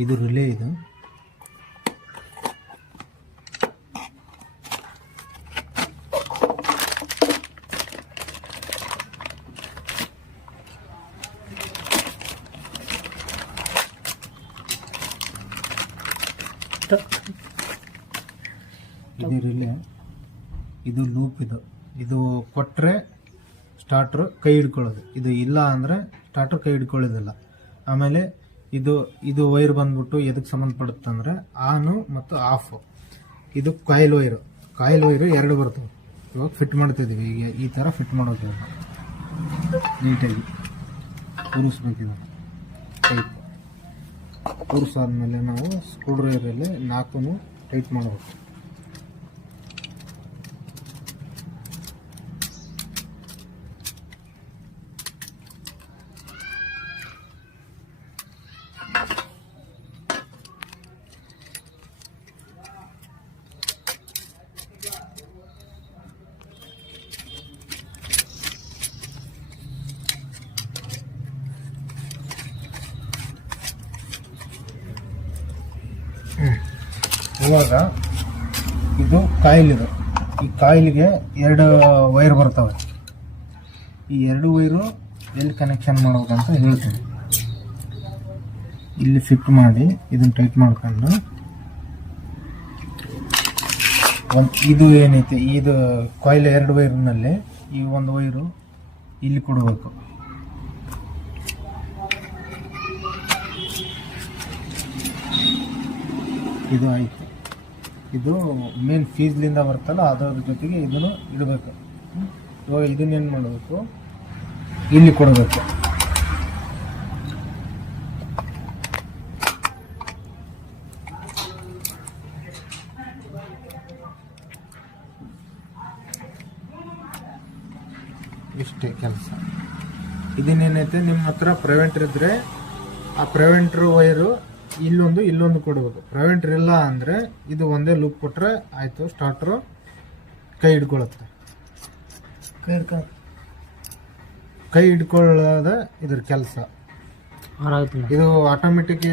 ಇದು ರಿಲೇ ಇದು. ಇದು ರಿಲೇ, ಇದು ಲೂಪ್. ಇದು ಕೊಟ್ಟರೆ ಸ್ಟಾರ್ಟ್ರು ಕೈ ಹಿಡ್ಕೊಳ್ಳೋದು, ಇದು ಇಲ್ಲ ಅಂದರೆ ಸ್ಟಾರ್ಟ್ರ್ ಕೈ ಹಿಡ್ಕೊಳ್ಳೋದಿಲ್ಲ. ಆಮೇಲೆ ಇದು ವೈರ್ ಬಂದ್ಬಿಟ್ಟು ಎದಕ್ಕೆ ಸಂಬಂಧಪಡುತ್ತೆ ಅಂದರೆ ಆನು ಮತ್ತು ಆಫ್. ಇದು ಕಾಯಿಲ್ ವೈರು ಎರಡು ಬರ್ತವೆ. ಇವಾಗ ಫಿಟ್ ಮಾಡ್ತಿದ್ದೀವಿ. ಈಗ ಈ ಥರ ಫಿಟ್ ಮಾಡೋದು ನೀಟಾಗಿ ಕೂರಿಸ್ಬೇಕಿದೆ. ಟೈಪ್ ಕೂರಿಸಾದ್ಮೇಲೆ ನಾವು ಸ್ಕ್ರೂ ಡ್ರೈವರಲ್ಲಿ 4 ಟೈಟ್ ಮಾಡಬೇಕು. ಇವಾಗ ಇದು ಕಾಯಿಲ್. ಈ ಕಾಯಿಲ್ಗೆ 2 ವೈರ್ ಬರ್ತವೆ. ಈ 2 ವೈರು ಎಲ್ಲಿ ಕನೆಕ್ಷನ್ ಮಾಡ್ಬೇಕಂತ ಹೇಳ್ತೀನಿ. ಇಲ್ಲಿ ಫಿಟ್ ಮಾಡಿ ಇದನ್ನ ಟೈಟ್ ಮಾಡ್ಕೊಂಡು ಇದು ಏನೈತೆ, ಇದು ಕಾಯಿಲ್ 2 ವೈರ್ನಲ್ಲಿ ಈ ಒಂದು ವೈರು ಇಲ್ಲಿ ಕೊಡಬೇಕು. ಇದು ಆಯಿತು. ಇದು ಮೇನ್ ಫೀಸ್ಲಿಂದ ಬರ್ತಲ್ಲ, ಅದರ ಜೊತೆಗೆ ಇದನ್ನು ಇಡಬೇಕು. ಇವಾಗ ಇದನ್ನೇನು ಮಾಡಬೇಕು, ಇಲ್ಲಿ ಕೊಡಬೇಕು. ಇಷ್ಟೇ ಕೆಲಸ. ಇದನ್ನೇನೈತೆ, ನಿಮ್ಮ ಹತ್ರ ಪ್ರಿವೆಂಟರ್ ಇದ್ದರೆ ಆ ಪ್ರಿವೆಂಟರ್ ವೈರು ಇಲ್ಲೊಂದು ಕೊಡಬೇಕು. ಪ್ರಿವೆಂಟರ್ ಇಲ್ಲ ಅಂದರೆ ಇದು ಒಂದೇ ಲೂಪ್ ಕೊಟ್ಟರೆ ಆಯಿತು, ಸ್ಟಾರ್ಟ್ರು ಕೈ ಹಿಡ್ಕೊಳ್ಳುತ್ತೆ. ಕೈ ಹಿಡ್ಕೊಳ್ಳೋದ ಇದ್ರ ಕೆಲಸ. ಇದು ಆಟೋಮೆಟಿಕ್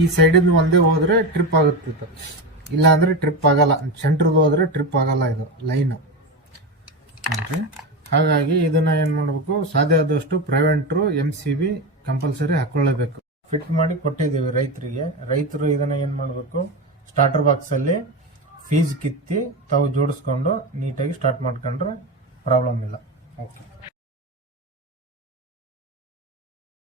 ಈ ಸೈಡಿಂದ ಒಂದೇ ಹೋದರೆ ಟ್ರಿಪ್ ಆಗುತ್ತಿತ್ತು, ಇಲ್ಲ ಅಂದರೆ ಟ್ರಿಪ್ ಆಗಲ್ಲ. ಸೆಂಟ್ರದ್ದು ಹೋದರೆ ಟ್ರಿಪ್ ಆಗಲ್ಲ ಇದು ಲೈನು. ಹಾಗಾಗಿ ಇದನ್ನು ಏನು ಮಾಡಬೇಕು, ಸಾಧ್ಯ ಆದಷ್ಟು ಪ್ರಿವೆಂಟ್ರು MCB ಕಂಪಲ್ಸರಿ ಹಾಕ್ಕೊಳ್ಳೇಬೇಕು. ಫಿಟ್ ಮಾಡಿ ಕೊಟ್ಟಿದ್ದೀವಿ ರೈತರಿಗೆ. ರೈತರು ಇದನ್ನು ಏನು ಮಾಡಬೇಕು, ಸ್ಟಾರ್ಟರ್ ಬಾಕ್ಸಲ್ಲಿ ಫೀಸ್ ಕಿತ್ತಿ ತಾವು ಜೋಡಿಸ್ಕೊಂಡು ನೀಟಾಗಿ ಸ್ಟಾರ್ಟ್ ಮಾಡ್ಕೊಂಡ್ರೆ ಪ್ರಾಬ್ಲಮ್ ಇಲ್ಲ. ಓಕೆ.